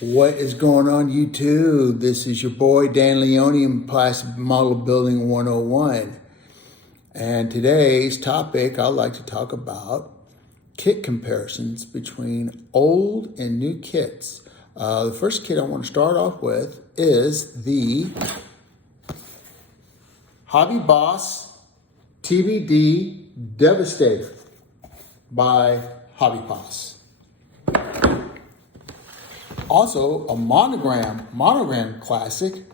What is going on, YouTube? This is your boy Dan Leone in Plastic Model Building 101. And today's topic, I'd like to talk about kit comparisons between old and new kits. The first kit I want to start off with is the Hobby Boss TBD Devastator by Hobby Boss. Also, a monogram classic,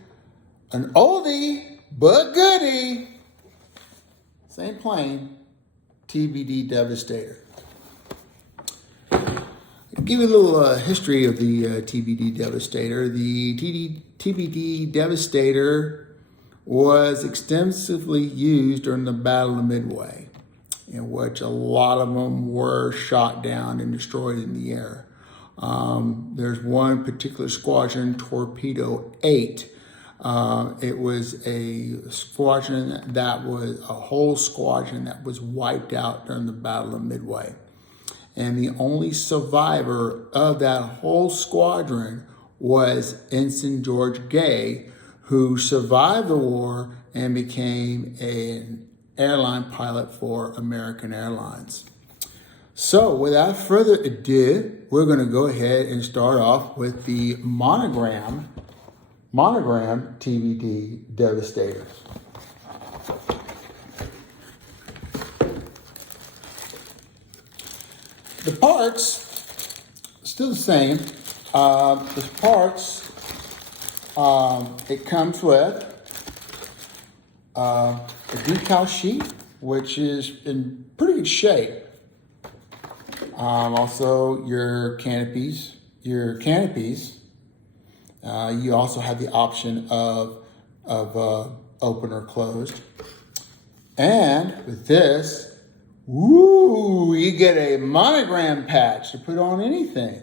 an oldie but goodie, same plane, TBD Devastator. I'll give you a little history of the TBD Devastator. The TBD Devastator was extensively used during the Battle of Midway, in which a lot of them were shot down and destroyed in the air. There's one particular squadron, Torpedo 8. It was a squadron that was a whole squadron that was wiped out during the Battle of Midway. And the only survivor of that whole squadron was Ensign George Gay, who survived the war and became an airline pilot for American Airlines. So without further ado, we're going to go ahead and start off with the Monogram TBD Devastator. The parts, still the same. The parts, it comes with a decal sheet, which is in pretty good shape. Also, your canopies. You also have the option of open or closed. And with this, you get a monogram patch to put on anything.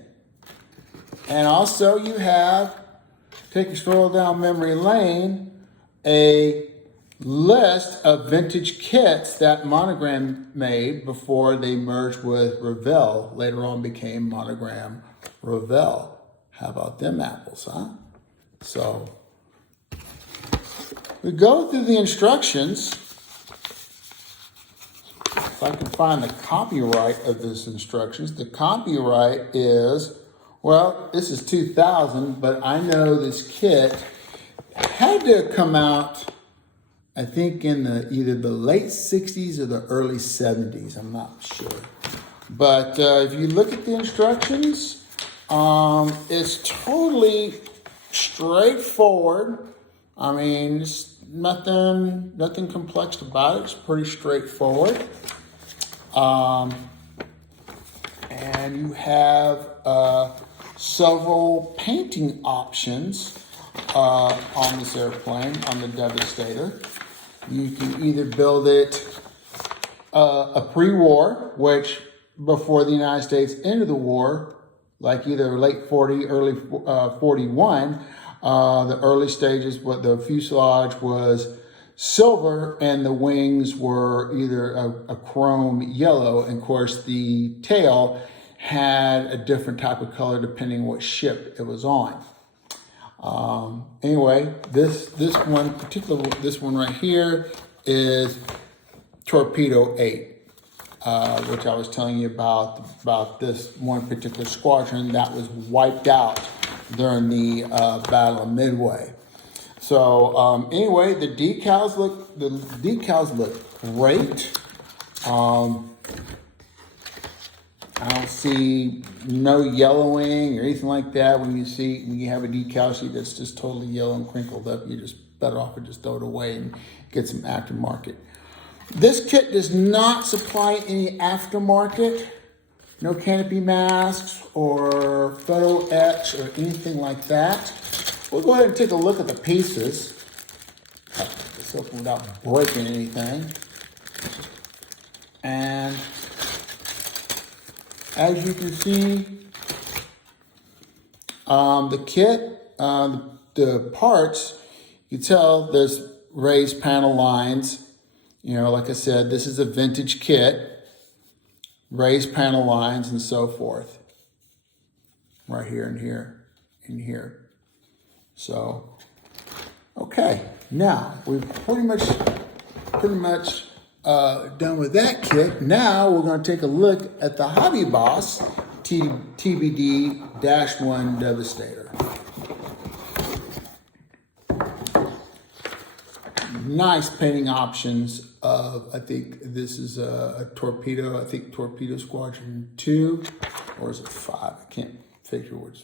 And also you have, take a stroll down memory lane, a list of vintage kits that Monogram made before they merged with Revell. Later on became Monogram Revell. How about them apples, huh? So we go through the instructions. If I can find the copyright of this instructions, the copyright is, well, this is 2000, but I know this kit had to come out, I think in either the late 60s or the early 70s. I'm not sure. But if you look at the instructions, it's totally straightforward. I mean, it's nothing complex about it. It's pretty straightforward. And you have several painting options on this airplane, on the Devastator. You can either build it a pre-war, which before the United States entered the war, like either late 40, early 41, the early stages, what the fuselage was silver and the wings were either a chrome yellow. And of course, the tail had a different type of color depending on what ship it was on. Anyway, this one right here is Torpedo 8, which I was telling you about this one particular squadron that was wiped out during the Battle of Midway. So anyway, the decals look great. I don't see no yellowing or anything like that. When you have a decal sheet that's just totally yellow and crinkled up, you just better off and just throw it away and get some aftermarket. This kit does not supply any aftermarket, no canopy masks or photo etch or anything like that. We'll go ahead and take a look at the pieces. This open without breaking anything. And as you can see, the kit, the parts, you can tell there's raised panel lines. You know, like I said, this is a vintage kit, raised panel lines and so forth. Right here and here. in here. So, okay, now we've pretty much done with that kit. Now we're going to take a look at the Hobby Boss TBD-1 Devastator. Nice painting options of, I think this is a torpedo, I think Torpedo Squadron 2, or is it 5? I can't figure which.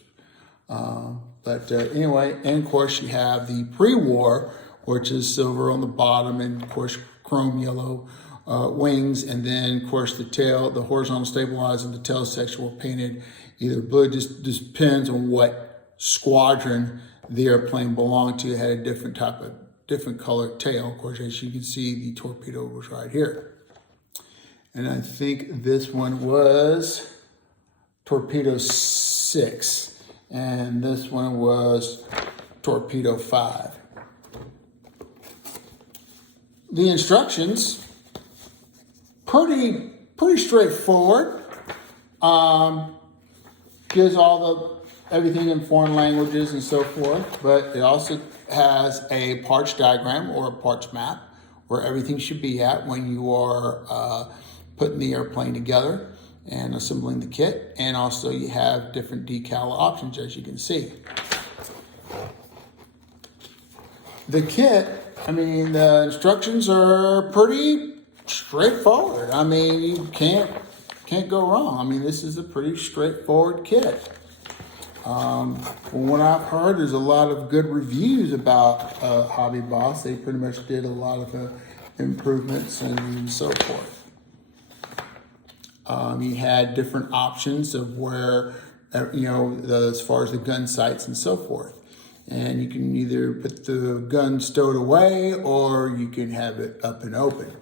Anyway, and of course you have the pre-war, which is silver on the bottom, and of course chrome yellow wings, and then of course the tail, the horizontal stabilizer, and the tail section were painted either blue. Just depends on what squadron the airplane belonged to. It had a different colored tail. Of course, as you can see, the torpedo was right here. And I think this one was Torpedo 6. And this one was Torpedo 5. The instructions, pretty straightforward. Gives everything in foreign languages and so forth, but it also has a parts diagram or a parts map where everything should be at when you are putting the airplane together and assembling the kit. And also you have different decal options, as you can see. The kit, the instructions are pretty straightforward. You can't go wrong. This is a pretty straightforward kit. From what I've heard, there's a lot of good reviews about Hobby Boss. They pretty much did a lot of improvements and so forth. You had different options of where, as far as the gun sights and so forth. And you can either put the gun stowed away or you can have it up and open.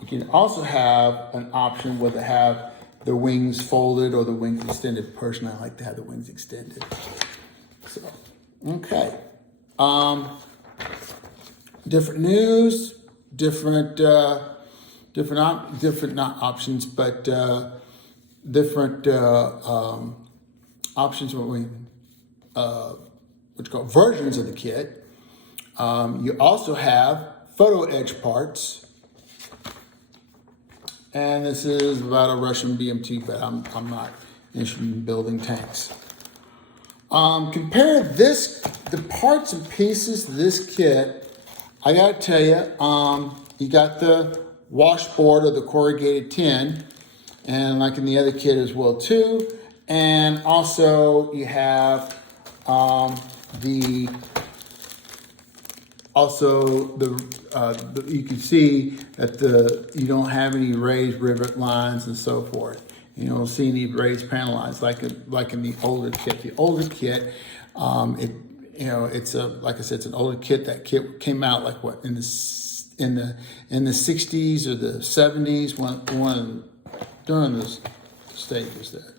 You can also have an option where they have the wings folded or the wings extended. Personally, I like to have the wings extended. So, okay. Different news, different not options, but different options. What's called versions of the kit. You also have photo etch parts. And this is about a Russian BMT, but I'm not interested in building tanks. Compare the parts and pieces of this kit. I gotta tell you, you got the washboard or the corrugated tin, and like in the other kit as well too. And also you have you can see that you don't have any raised rivet lines and so forth. You don't see any raised panel lines like in the older kit. The older kit, it's like I said, it's an older kit. That kit came out like what in the 60s or the 70s during the stages there.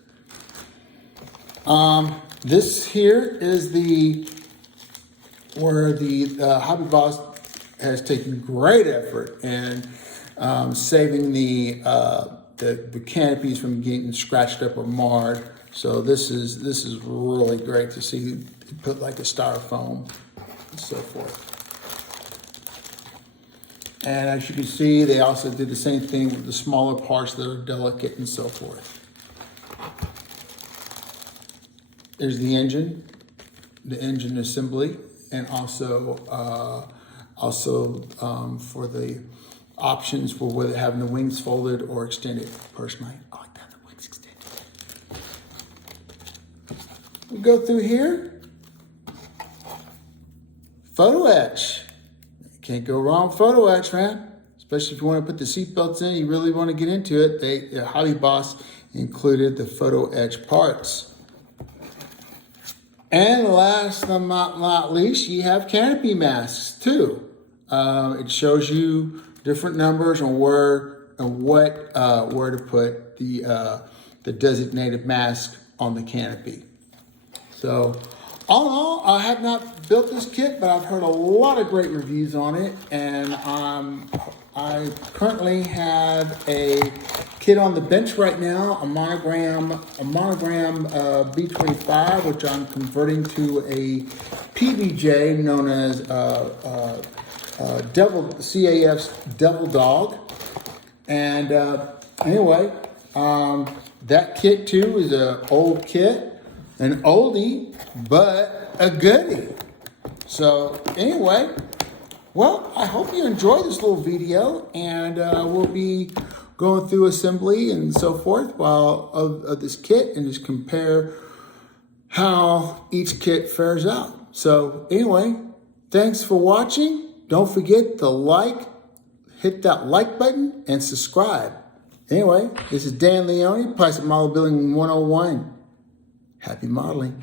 This here is where the Hobby Boss has taken great effort in saving the canopies from getting scratched up or marred. So this is really great to see. You put like a styrofoam and so forth. And as you can see, they also did the same thing with the smaller parts that are delicate and so forth. There's the engine assembly, and also for the options for whether having the wings folded or extended. Personally, I like to have the wings extended. We go through here. Photo etch. Can't go wrong with photo etch, man. Especially if you want to put the seat belts in, you really want to get into it. The Hobby Boss included the photo etch parts. And last but not least, you have canopy masks too. It shows you different numbers on where to put the designated mask on the canopy. So all in all, I have not built this kit, but I've heard a lot of great reviews on it, and I currently have a kit on the bench right now, a monogram B25, which I'm converting to a PBJ known as CAF's Devil Dog, and anyway, that kit too is an old kit. An oldie, but a goodie. So anyway, well, I hope you enjoyed this little video, and we'll be going through assembly and so forth of this kit and just compare how each kit fares out. So anyway, thanks for watching. Don't forget to hit that like button and subscribe. Anyway, this is Dan Leone, Price of Model Building 101. Happy modeling.